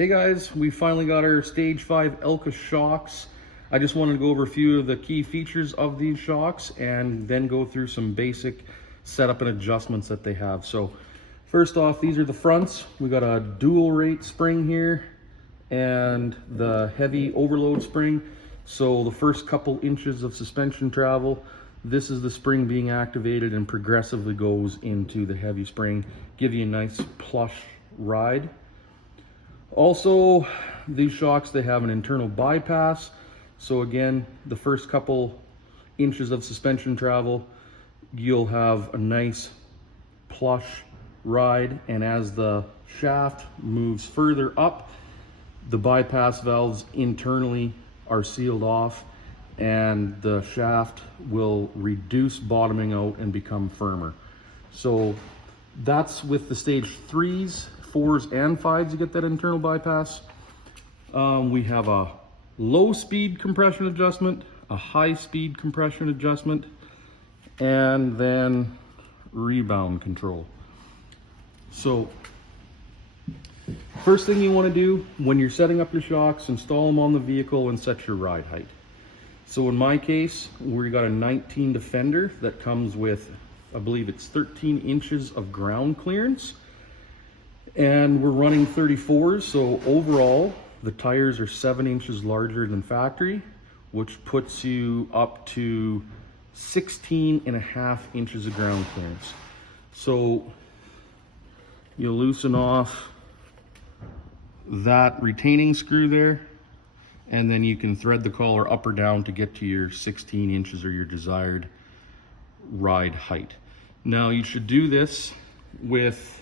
Hey guys, we finally got our Stage 5 Elka shocks. I just wanted to go over a few of the key features of these shocks and then go through some basic setup and adjustments that they have. So first off, these are the fronts. We got a dual rate spring here and the heavy overload spring. So the first couple inches of suspension travel, this is the spring being activated and progressively goes into the heavy spring, give you a nice plush ride. Also, these shocks, they have an internal bypass. So again, the first couple inches of suspension travel, you'll have a nice plush ride. And as the shaft moves further up, the bypass valves internally are sealed off and the shaft will reduce bottoming out and become firmer. So that's with the stage 3s, 4s and 5s, you get that internal bypass. We have a low speed compression adjustment, a high speed compression adjustment, and then rebound control. So first thing you want to do when you're setting up your shocks, install them on the vehicle and set your ride height. So in my case, we got a 19 Defender that comes with, I believe it's 13 inches of ground clearance. And we're running 34s, so overall the tires are 7 inches larger than factory, which puts you up to 16.5 inches of ground clearance. So you'll loosen off that retaining screw there, and then you can thread the collar up or down to get to your 16 inches or your desired ride height. Now you should do this with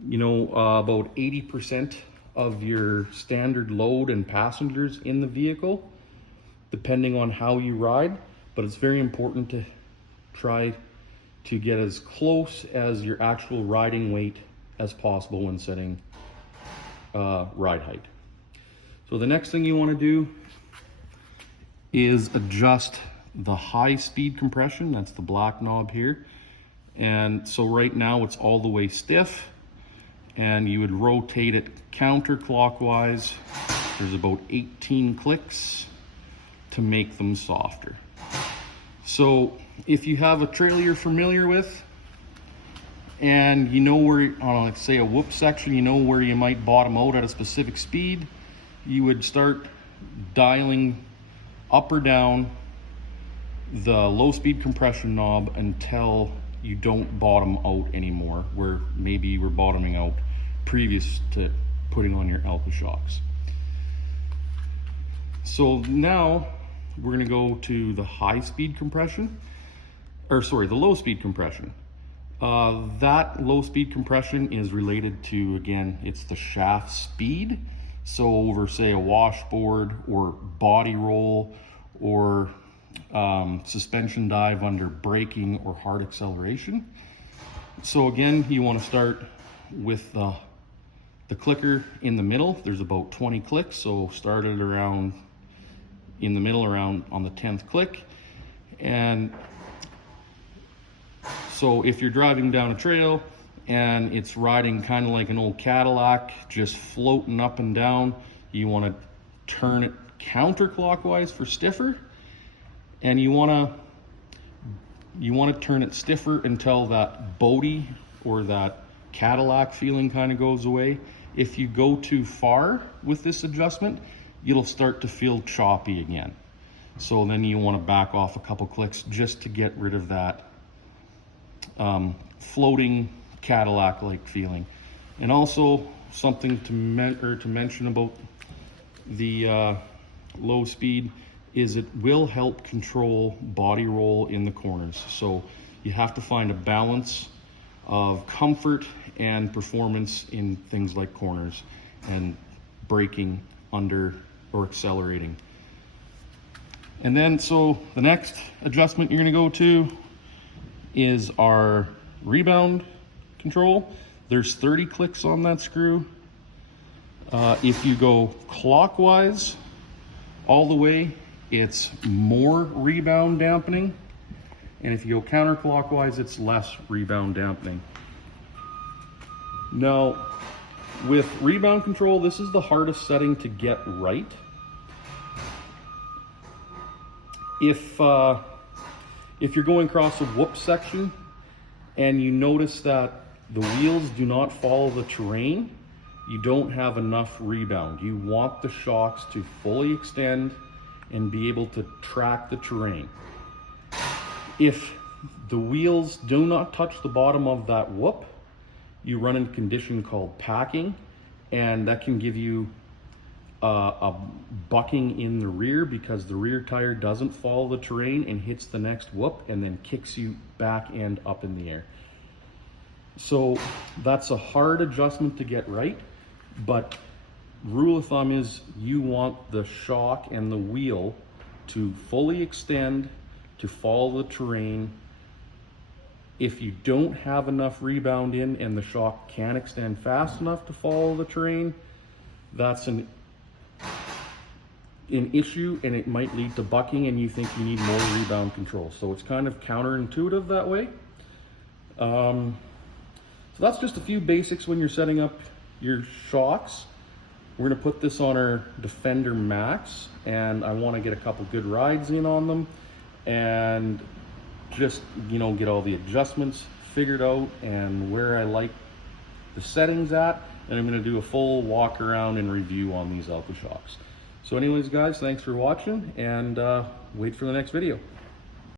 about 80% of your standard load and passengers in the vehicle, depending on how you ride. But it's very important to try to get as close as your actual riding weight as possible when setting ride height. So the next thing you want to do is adjust the high speed compression. That's the black knob here. And so right now it's all the way stiff, and you would rotate it counterclockwise. There's about 18 clicks to make them softer. So if you have a trailer you're familiar with and you know where, let's say a whoop section, you know where you might bottom out at a specific speed, you would start dialing up or down the low speed compression knob until you don't bottom out anymore, where maybe you were bottoming out previous to putting on your Elka shocks. So now we're going to go to the high speed compression, the low speed compression. That low speed compression is related to, again, it's the shaft speed. So over, say, a washboard or body roll or suspension dive under braking or hard acceleration. So again, you want to start with the clicker in the middle. There's about 20 clicks, so start it around in the middle, around on the 10th click. And so if you're driving down a trail and it's riding kind of like an old Cadillac, just floating up and down, you want to turn it counterclockwise for stiffer, and you want to turn it stiffer until that boaty or that Cadillac feeling kind of goes away. If you go too far with this adjustment, it'll start to feel choppy again. So then you want to back off a couple clicks just to get rid of that floating Cadillac-like feeling. And also something to mention about the low speed is it will help control body roll in the corners. So you have to find a balance of comfort and performance in things like corners and braking under or accelerating. And then so the next adjustment you're going to go to is our rebound control. There's 30 clicks on that screw. If you go clockwise all the way, it's more rebound dampening. And if you go counterclockwise, it's less rebound dampening. Now, With rebound control, this is the hardest setting to get right. If you're going across a whoop section and you notice that the wheels do not follow the terrain, you don't have enough rebound. You want the shocks to fully extend and be able to track the terrain. If the wheels do not touch the bottom of that whoop, you run into a condition called packing, and that can give you a bucking in the rear because the rear tire doesn't follow the terrain and hits the next whoop and then kicks you back and up in the air. So that's a hard adjustment to get right, but rule of thumb is you want the shock and the wheel to fully extend, to follow the terrain. If you don't have enough rebound in and the shock can't extend fast enough to follow the terrain, that's an issue, and it might lead to bucking and you think you need more rebound control. So it's kind of counterintuitive that way. So that's just a few basics when you're setting up your shocks. We're gonna put this on our Defender Max, and I wanna get a couple good rides in on them and just, you know, get all the adjustments figured out and where I like the settings at, and I'm going to do a full walk around and review on these Elka shocks. So anyways guys, thanks for watching, and wait for the next video.